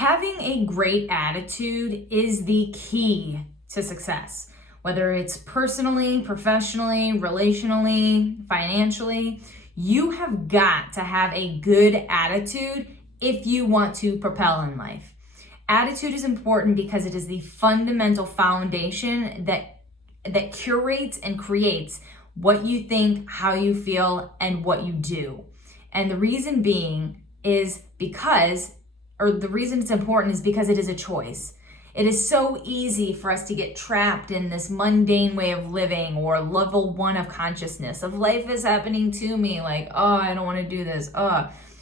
Having a great attitude is the key to success, whether it's personally, professionally, relationally, financially. You have got to have a good attitude if you want to propel in life. Attitude is important because it is the fundamental foundation that curates and creates what you think, how you feel, and what you do. And the reason being is the reason it's important is because it is a choice. It is so easy for us to get trapped in this mundane way of living or level 1 of consciousness of life is happening to me. Like, oh, I don't want to do this.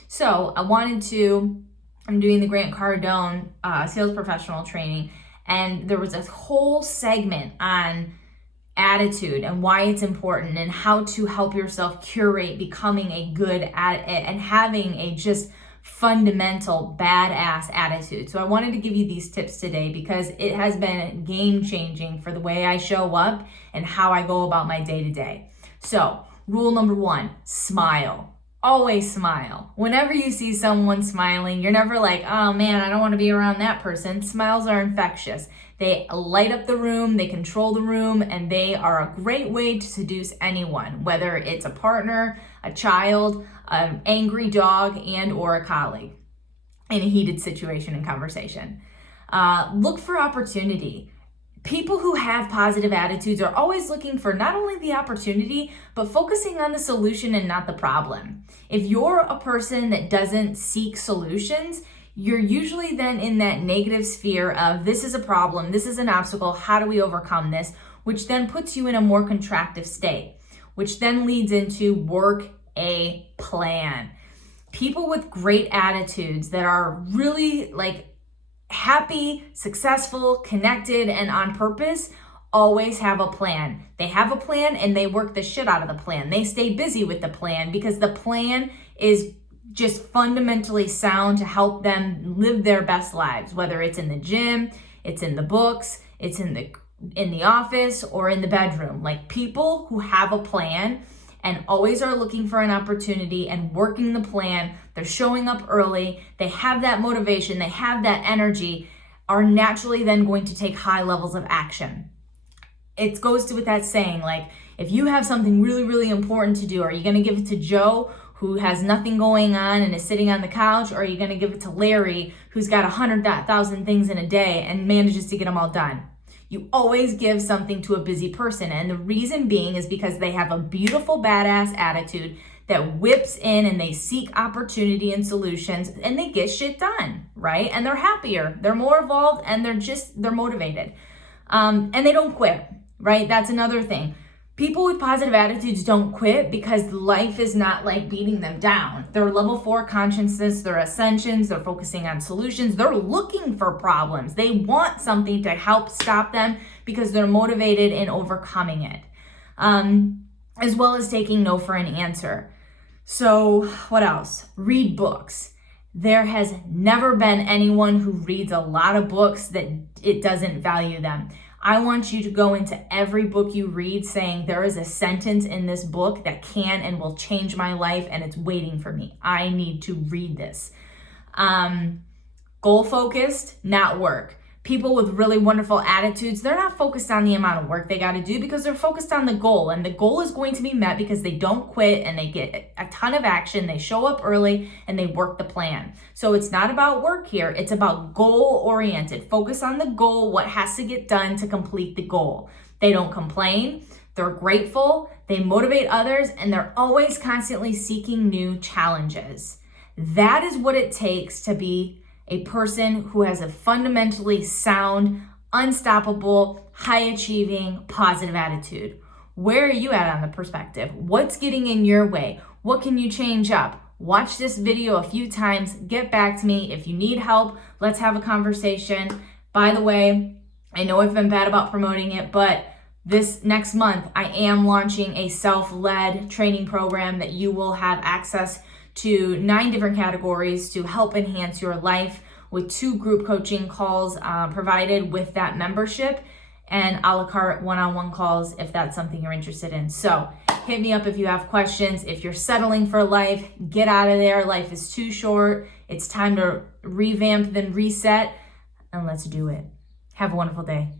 So I'm doing the Grant Cardone sales professional training, and there was a whole segment on attitude and why it's important and how to help yourself curate becoming a good at it and having a just fundamental badass attitude. So I wanted to give you these tips today because it has been game changing for the way I show up and how I go about my day to day. So rule number 1, smile. Always smile. Whenever you see someone smiling, you're never like, oh man, I don't want to be around that person. Smiles are infectious. They light up the room, they control the room, and they are a great way to seduce anyone, whether it's a partner, a child, an angry dog, and or a colleague in a heated situation and conversation. Look for opportunity. People who have positive attitudes are always looking for not only the opportunity, but focusing on the solution and not the problem. If you're a person that doesn't seek solutions, you're usually then in that negative sphere of this is a problem, this is an obstacle, how do we overcome this? Which then puts you in a more contractive state, which then leads into work a plan. People with great attitudes that are really happy, successful, connected, and on purpose always have a plan. They have a plan and they work the shit out of the plan. They stay busy with the plan because the plan is just fundamentally sound to help them live their best lives, whether it's in the gym, it's in the books, it's in the office, or in the bedroom. Like, people who have a plan and always are looking for an opportunity and working the plan, they're showing up early, they have that motivation, they have that energy, are naturally then going to take high levels of action. It goes with that saying, like, if you have something really, really important to do, are you going to give it to Joe, who has nothing going on and is sitting on the couch, or are you going to give it to Larry, who's got 100,000 things in a day and manages to get them all done? You always give something to a busy person. And the reason being is because they have a beautiful, badass attitude that whips in and they seek opportunity and solutions and they get shit done, right? And they're happier, they're more evolved, and they're motivated. And they don't quit, right? That's another thing. People with positive attitudes don't quit because life is not like beating them down. They're level 4 consciousness, they're ascensions, they're focusing on solutions, they're looking for problems. They want something to help stop them because they're motivated in overcoming it, as well as taking no for an answer. So what else? Read books. There has never been anyone who reads a lot of books that it doesn't value them. I want you to go into every book you read saying there is a sentence in this book that can and will change my life, and it's waiting for me. I need to read this. Goal focused, not work. People with really wonderful attitudes, they're not focused on the amount of work they got to do because they're focused on the goal, and the goal is going to be met because they don't quit and they get a ton of action. They show up early and they work the plan. So it's not about work here. It's about goal oriented. Focus on the goal, what has to get done to complete the goal. They don't complain. They're grateful. They motivate others, and they're always constantly seeking new challenges. That is what it takes to be a person who has a fundamentally sound, unstoppable, high-achieving, positive attitude. Where are you at on the perspective? What's getting in your way? What can you change up? Watch this video a few times. Get back to me. If you need help, let's have a conversation. By the way, I know I've been bad about promoting it, but this next month, I am launching a self-led training program that you will have access to 9 different categories to help enhance your life, with 2 group coaching calls provided with that membership, and a la carte one-on-one calls if that's something you're interested in. So Hit me up if you have questions. If you're settling for life, get out of there. Life is too short. It's time to revamp, then reset, and let's do it. Have a wonderful day.